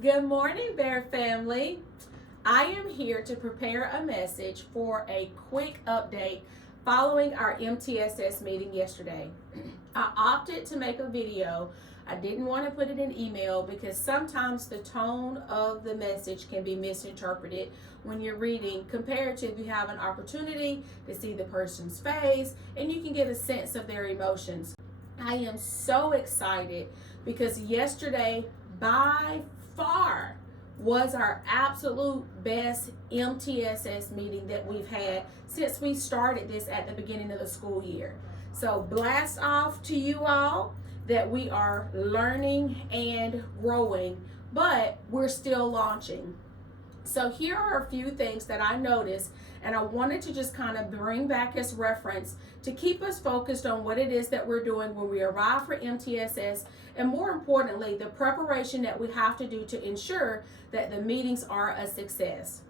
Good morning, Bear family. I am here to prepare a message for a quick update following our MTSS meeting yesterday. I opted to make a video. I didn't want to put it in email because sometimes the tone of the message can be misinterpreted when you're reading compared to if you have an opportunity to see the person's face and you can get a sense of their emotions. I am so excited because yesterday by far was our absolute best MTSS meeting that we've had since we started this at the beginning of the school year. So blast off to you all that we are learning and growing, but we're still launching. So here are a few things that I noticed, and I wanted to just kind of bring back as reference to keep us focused on what it is that we're doing when we arrive for MTSS, and more importantly, the preparation that we have to do to ensure that the meetings are a success.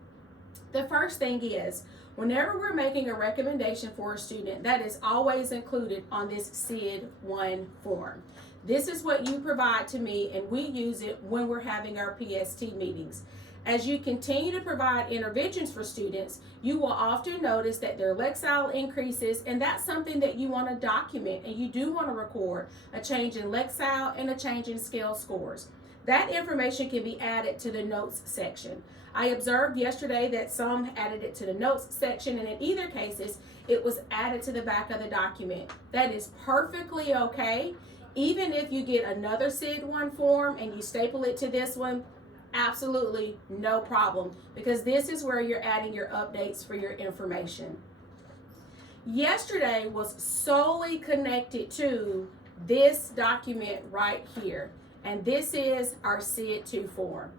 The first thing is, whenever we're making a recommendation for a student, that is always included on this SID-1 form. This is what you provide to me, and we use it when we're having our PST meetings. As you continue to provide interventions for students, you will often notice that their Lexile increases, and that's something that you want to document, and you do want to record a change in Lexile and a change in scale scores. That information can be added to the notes section. I observed yesterday that some added it to the notes section, and in either cases, it was added to the back of the document. That is perfectly okay. Even if you get another SID-1 form and you staple it to this one, absolutely no problem, because this is where you're adding your updates for your information. Yesterday was solely connected to this document right here, and this is our SID-2 form.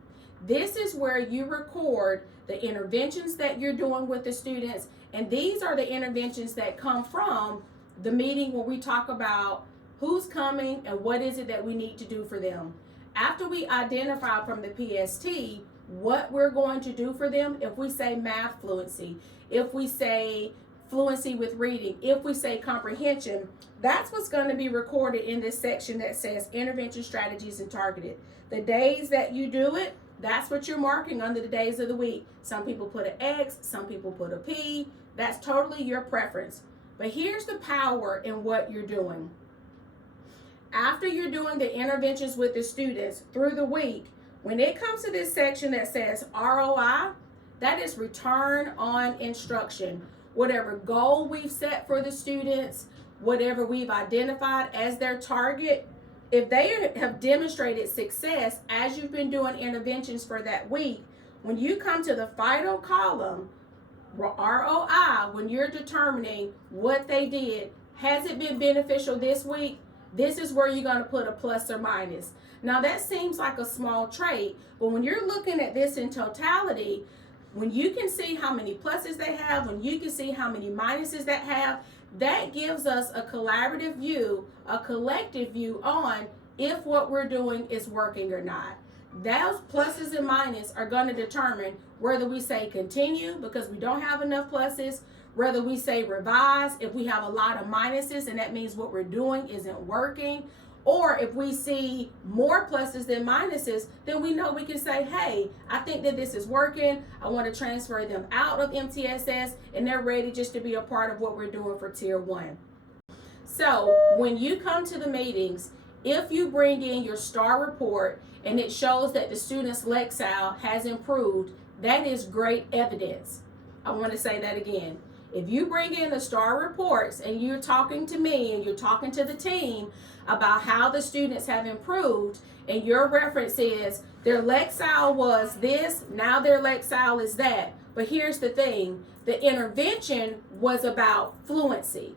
This is where you record the interventions that you're doing with the students, and these are the interventions that come from the meeting where we talk about who's coming and what is it that we need to do for them. After we identify from the PST what we're going to do for them, if we say math fluency, if we say fluency with reading, if we say comprehension, that's what's going to be recorded in this section that says intervention strategies and targeted. The days that you do it, that's what you're marking under the days of the week. Some people put an X, some people put a P. That's totally your preference. But here's the power in what you're doing. After you're doing the interventions with the students through the week, when it comes to this section that says ROI, that is return on instruction. Whatever goal we've set for the students, whatever we've identified as their target, if they have demonstrated success as you've been doing interventions for that week, when you come to the final column, ROI, when you're determining what they did, has it been beneficial this week? This is where you're going to put a plus or minus. Now that seems like a small trait, but when you're looking at this in totality, when you can see how many pluses they have, when you can see how many minuses that have, that gives us a collaborative view, a collective view on if what we're doing is working or not. Those pluses and minuses are going to determine whether we say continue because we don't have enough pluses, whether we say revise if we have a lot of minuses and that means what we're doing isn't working, or if we see more pluses than minuses, then we know we can say, hey, I think that this is working. I want to transfer them out of MTSS and they're ready just to be a part of what we're doing for Tier 1. So when you come to the meetings, if you bring in your STAR report and it shows that the student's Lexile has improved, that is great evidence. I want to say that again. If you bring in the STAR reports and you're talking to me and you're talking to the team about how the students have improved, and your reference is their Lexile was this, now their Lexile is that. But here's the thing, the intervention was about fluency.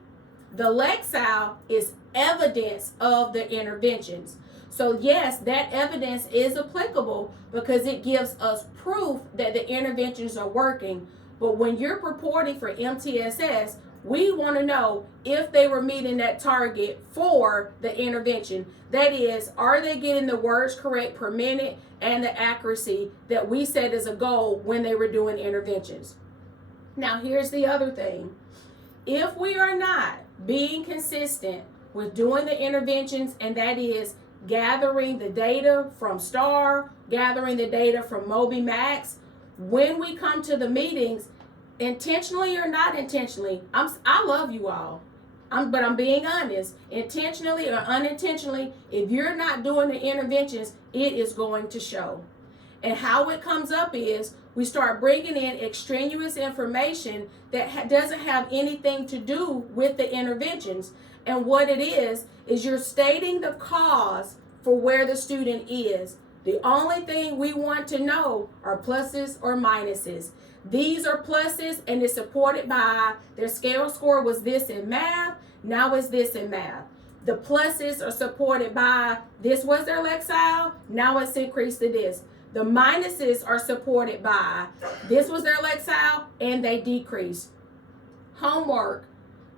The Lexile is evidence of the interventions. So yes, that evidence is applicable because it gives us proof that the interventions are working. But when you're reporting for MTSS, we want to know if they were meeting that target for the intervention. That is, are they getting the words correct per minute and the accuracy that we set as a goal when they were doing interventions? Now, here's the other thing. If we are not being consistent with doing the interventions, and that is gathering the data from STAR, gathering the data from MobyMax. When we come to the meetings, intentionally or not intentionally, I love you all. But I'm being honest, intentionally or unintentionally, if you're not doing the interventions, it is going to show. And how it comes up is we start bringing in extraneous information that doesn't have anything to do with the interventions. And what it is you're stating the cause for where the student is. The only thing we want to know are pluses or minuses. These are pluses, and it's supported by their scale score was this in math, now it's this in math. The pluses are supported by this was their Lexile, now it's increased to this. The minuses are supported by this was their Lexile and they decreased. Homework.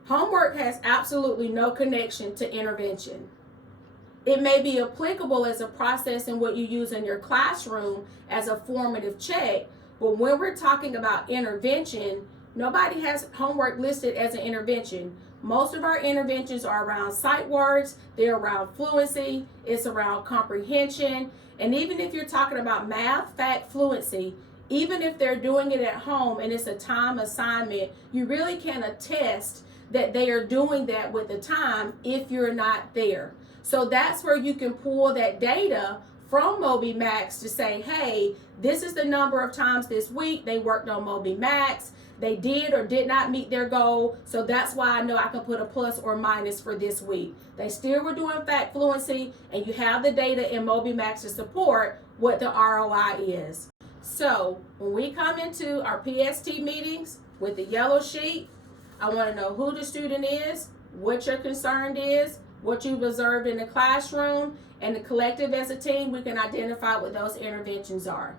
Homework has absolutely no connection to intervention. It may be applicable as a process in what you use in your classroom as a formative check, but when we're talking about intervention, nobody has homework listed as an intervention. Most of our interventions are around sight words, they're around fluency, it's around comprehension, and even if you're talking about math, fact, fluency, even if they're doing it at home and it's a time assignment, you really can attest that they are doing that with the time if you're not there. So that's where you can pull that data from MobyMax to say, hey, this is the number of times this week they worked on MobyMax. They did or did not meet their goal. So that's why I know I can put a plus or minus for this week. They still were doing fact fluency, and you have the data in MobyMax to support what the ROI is. So when we come into our PST meetings with the yellow sheet, I want to know who the student is, what your concern is, what you've observed in the classroom, and the collective as a team, we can identify what those interventions are.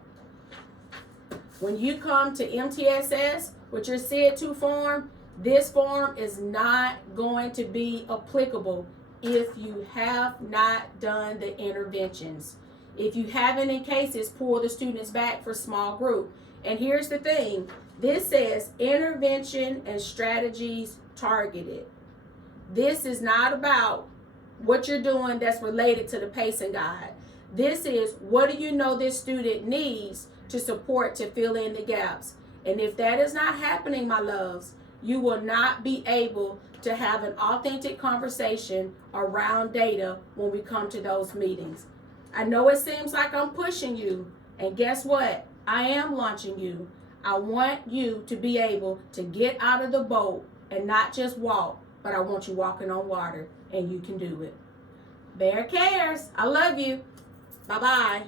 When you come to MTSS with your SID2 form, this form is not going to be applicable if you have not done the interventions. If you haven't in cases, pull the students back for small group. And here's the thing, this says intervention and strategies targeted. This is not about what you're doing that's related to the pacing guide. This is what do you know this student needs to support to fill in the gaps. And if that is not happening, my loves, you will not be able to have an authentic conversation around data when we come to those meetings. I know it seems like I'm pushing you, and guess what? I am launching you. I want you to be able to get out of the boat and not just walk, but I want you walking on water, and you can do it. Bear cares. I love you. Bye-bye.